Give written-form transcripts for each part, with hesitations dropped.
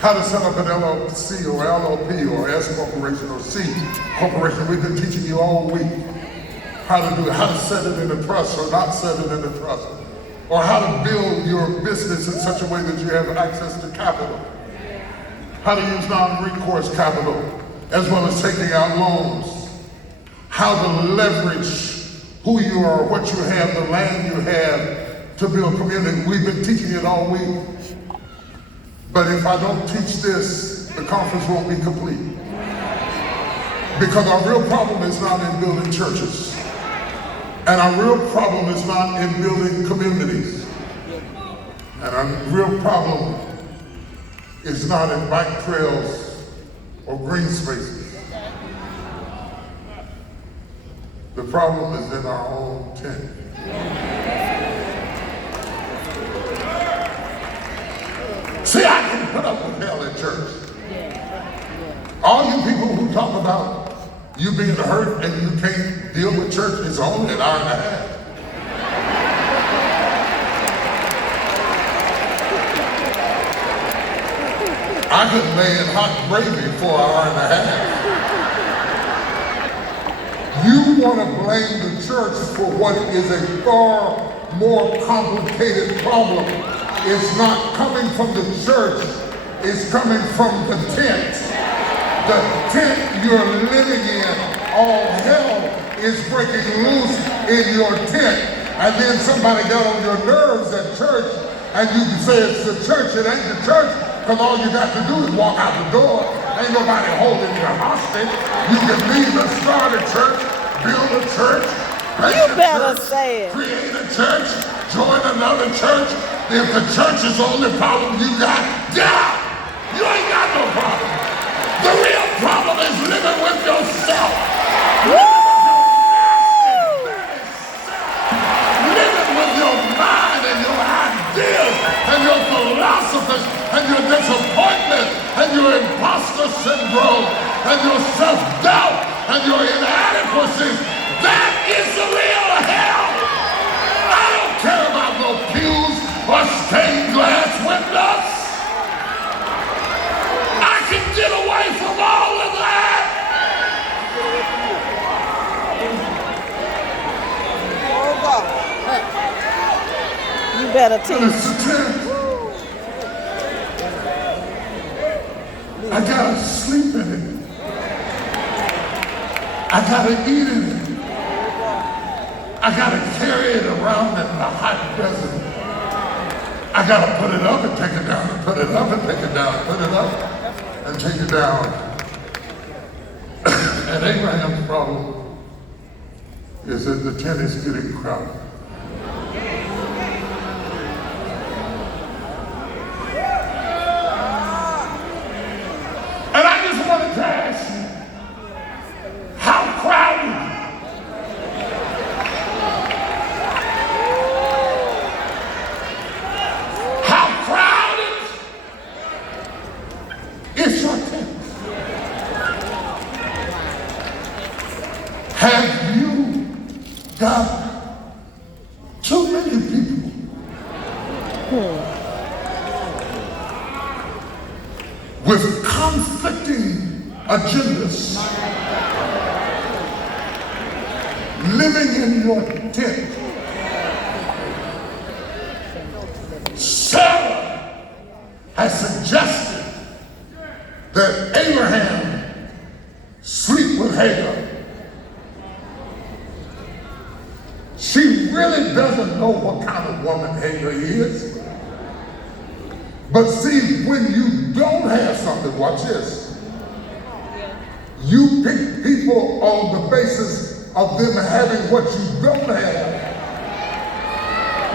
how to set up an LLC or LLP or S corporation or C corporation. We've been teaching you all week how to do it, how to set it in a trust or not set it in a trust, or how to build your business in such a way that you have access to capital, how to use non-recourse capital, as well as taking out loans, how to leverage who you are, what you have, the land you have to build community. We've been teaching it all week. But if I don't teach this, the conference won't be complete. Because our real problem is not in building churches. And our real problem is not in building communities. And our real problem is not in bike trails or green spaces. The problem is in our own tent. See, I can put up with hell in church. All you people who talk about you being hurt and you can't deal with church, it's only an hour and a half. I could lay in hot gravy for an hour and a half. You want to blame the church for what is a far more complicated problem. It's not coming from the church, it's coming from the tent. The tent you're living in, all hell is breaking loose in your tent. And then somebody got on your nerves at church, and you can say it's the church, it ain't the church, because all you got to do is walk out the door. Ain't nobody holding you hostage. You can leave and start a church, build a church, you better say it. Create a church, join another church. If the church is the only problem you got, get out! You ain't got no problem. The real problem is living with yourself. Living with your mind and your ideas and your philosophies and your disappointment and your imposter syndrome and your self-doubt and your inadequacies. That is the real hell. I don't care about no pews or stained glass windows. I can get away from all of that. You better teach. I gotta sleep in it. I gotta eat in it. I gotta carry it around in the hot desert. I gotta put it up and take it down, and put it up and take it down, put it up and take it down. And Abraham's problem is that the tent is getting crowded. And I just wanted to ask you, how crowded? Have you got too many people with conflicting agendas living in your tent? Sarah has suggested that Abraham sleep with Hagar. She really doesn't know what kind of woman Hagar is. But see, when you don't have something, watch this. You pick people on the basis of them having what you don't have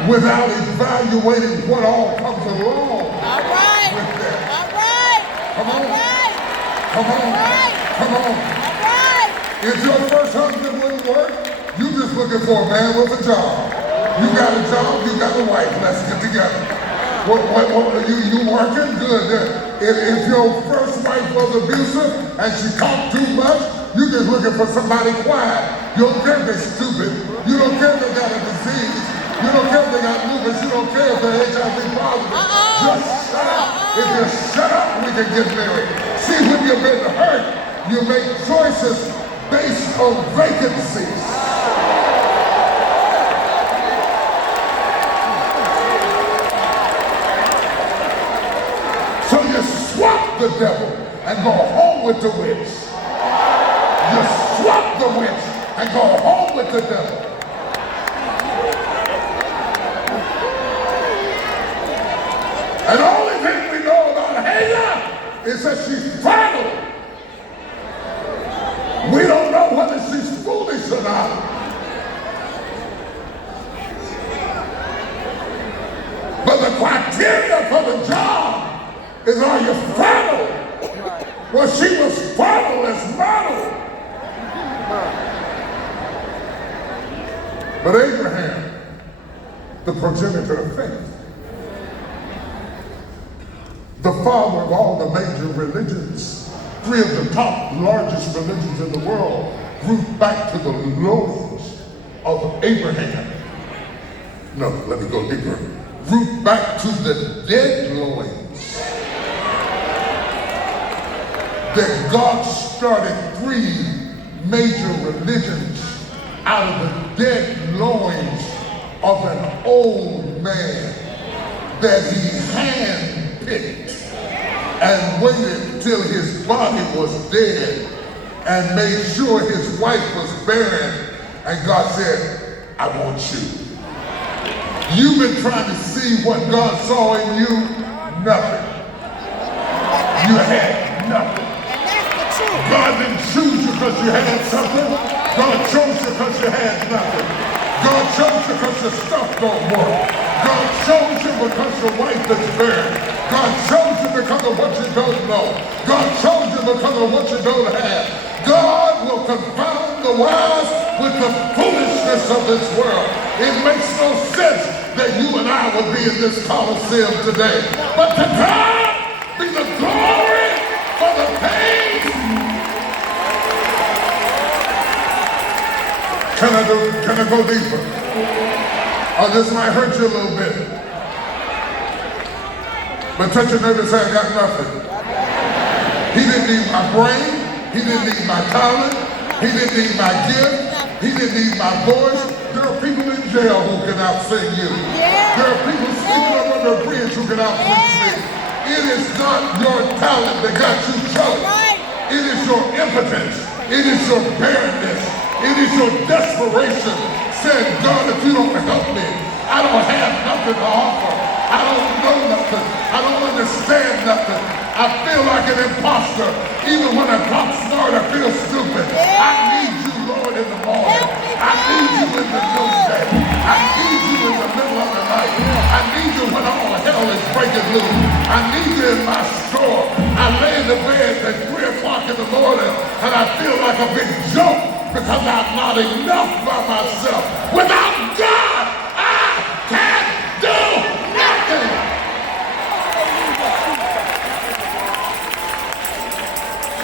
without evaluating what all comes along with that. Come on. Come on. Come on. If your first husband wouldn't work, you just looking for a man with a job. You got a job, you got a wife, let's get together. You working? Good. If your first wife was abusive and she talked too much, you just looking for somebody quiet. You don't care if they're stupid. You don't care if they got a disease. You don't care if they got lupus. You don't care if they're HIV positive. Just shut up. If you shut up, hurt, we can get married. See, when you've been hurt, you make choices based on vacancies. So you swap the devil and go home with the witch. You swap the witch and go home with the devil. And the only thing we know about Hagar is that she's fertile. We don't know whether she's foolish or not. But the criteria for the job is, are you fertile? Well, she was fertile as model. But Abraham, the progenitor of faith, the father of all the major religions, three of the top largest religions in the world, root back to the loins of Abraham. No, let me go deeper. Root back to the dead loins. That God started three major religions out of the dead loins of an old man that he handpicked and waited till his body was dead and made sure his wife was barren, and God said, I want you. You've been trying to see what God saw in you. Nothing. You had nothing. God didn't choose you because you had something. God chose you because you had nothing. God chose you because your stuff don't work. God chose you because your wife is barren. God chose you because of what you don't know. God chose you because of what you don't have. God will confound the wise with the foolishness of this world. It makes no sense that you and I would be in this Coliseum today. But to God be the glory for the pain. Can I go deeper? Oh, this might hurt you a little bit. But touch your neighbor and say, I got nothing. He didn't need my brain. He didn't need my talent. He didn't need my gift. He didn't need my voice. There are people in jail who can out-sing you. There are people sleeping under a bridge who can out-preach me. It is not your talent that got you choked. It is your impotence. It is your barrenness. It is your desperation saying, God, if you don't help me, I don't have nothing to offer. I don't know nothing. I don't understand nothing. I feel like an imposter. Even when I talk smart, I feel stupid. I need you, Lord, in the morning. I need you in the noonday. I need you in the middle of the night. I need you when all hell is breaking loose. I need you in my store. I lay in the bed at 3 o'clock in the morning and I feel like a big joke because I'm not enough by myself. Without God, I can't do nothing.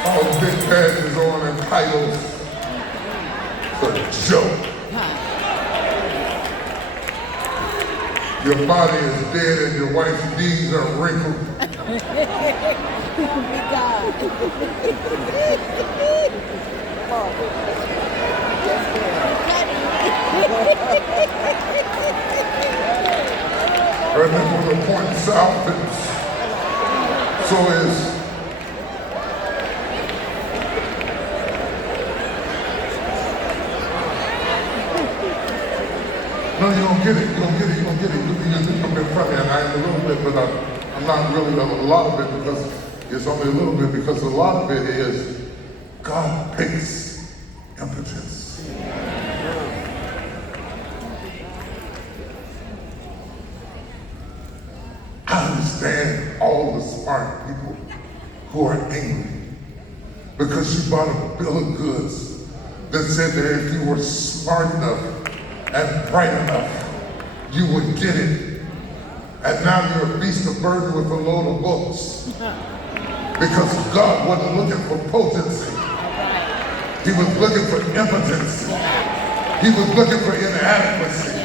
All big badges on and titles. It's a joke. Your body is dead and your wife's knees are wrinkled. And then when the point south, so is no, you don't get it. You don't get it. You don't get it. You come in front of me, and I am a little bit, but I'm not really a lot of it because it's only a little bit because a lot of it is God picks impotence. I understand all the smart people who are angry because you bought a bill of goods that said that if you were smart enough and bright enough, you would get it. And now you're a beast of burden with a load of books. Because God wasn't looking for potency. He was looking for impotence. He was looking for inadequacy.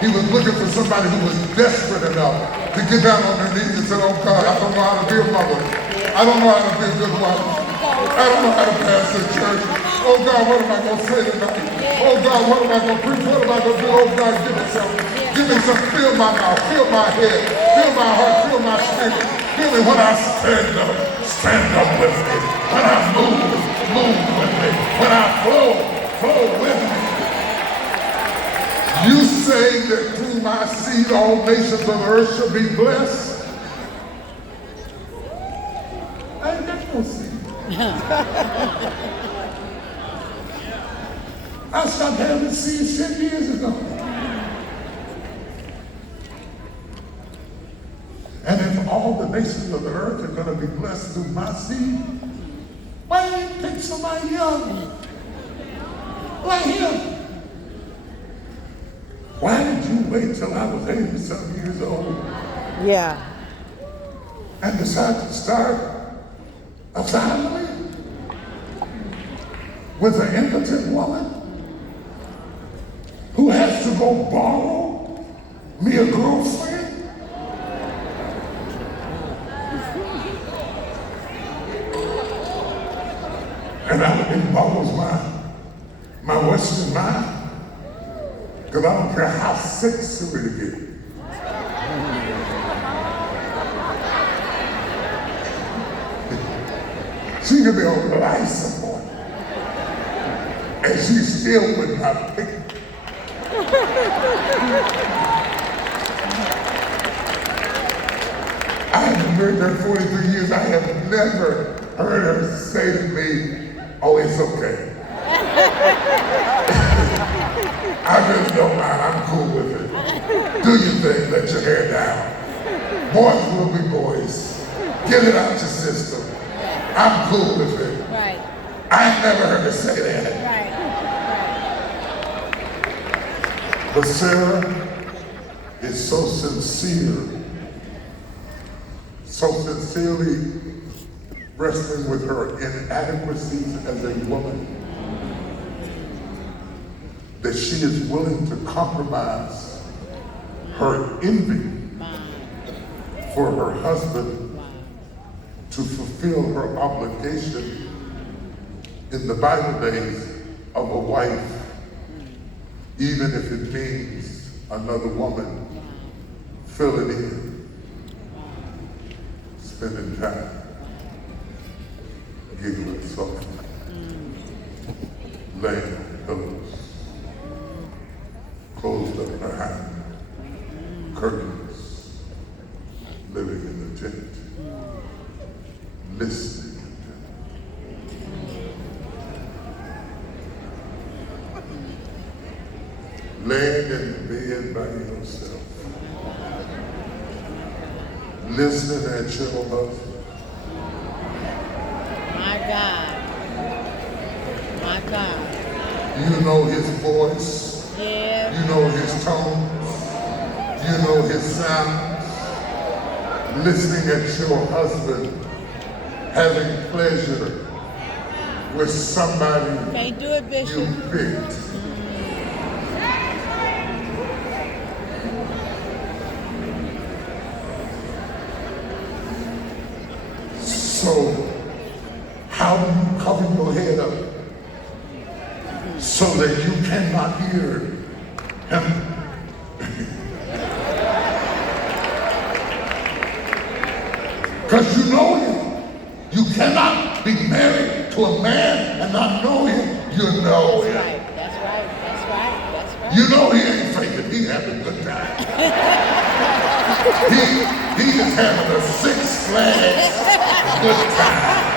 He was looking for somebody who was desperate enough to get down on their knees and say, oh God, I don't know how to be a mother. I don't know how to be a good wife. I don't know how to pastor a church. Oh God, what am I going to say tonight? Oh God, what am I going to preach? What am I going to do? Oh God, give me something. Give me some. Fill my mouth, fill my head, fill my heart, fill my spirit. Fill me when I stand up with me. When I move with me. When I flow with me. You say that through my seed all nations of the earth shall be blessed. I ain't got no seed. I stopped having seeds 10 years ago. And if all the nations of the earth are going to be blessed through my seed, why didn't you pick somebody young like him? Why did you wait till I was 80-some years old Yeah. and decide to start a family with an impotent woman who has to go borrow me a girlfriend? And it boggles my Western mind. Because I don't care how sick Siri get. She could be on life support. And she still would not pick. I have been married her 43 years. I have never heard her say to me, oh, it's okay. I really don't mind. I'm cool with it. Do your thing. Let your hair down. Boys will be boys. Get it out your system. I'm cool with it. Right. I ain't never heard her say that. Right. But Sarah is so sincere, so sincerely wrestling with her inadequacies as a woman, that she is willing to compromise her envy for her husband to fulfill her obligation in the Bible days of a wife, even if it means another woman filling in, spending time, giggling softly, laying on pillows, closed up behind curtains, living in the tent, listening. Laying in bed by yourself, listening at your husband. My God. My God. You know his voice. Yeah. You know his tones. You know his sounds. Listening at your husband having pleasure with somebody Can't do it, you Bishop. picked. So, how do you cover your head up so that you cannot hear him? Because you know him. You cannot be married to a man and not know him. You know him. Right. That's right. That's right. That's right. You know he ain't faking. He having a good time. he is having a Six Flags good time.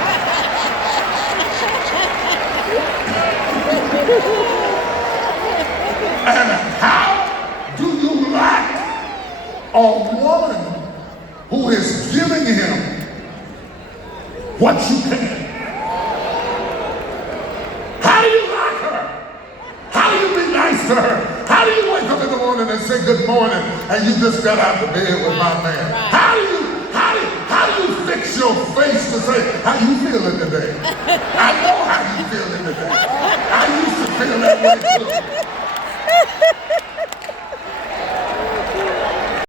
And how do you like a woman who is giving him what you can? How do you like her? How do you be nice to her? How do you wake up in the morning and say good morning and you just got out of bed with my man? Right. How do you fix your face to say how you feeling today? I know how you feeling today. I used to feel that way too.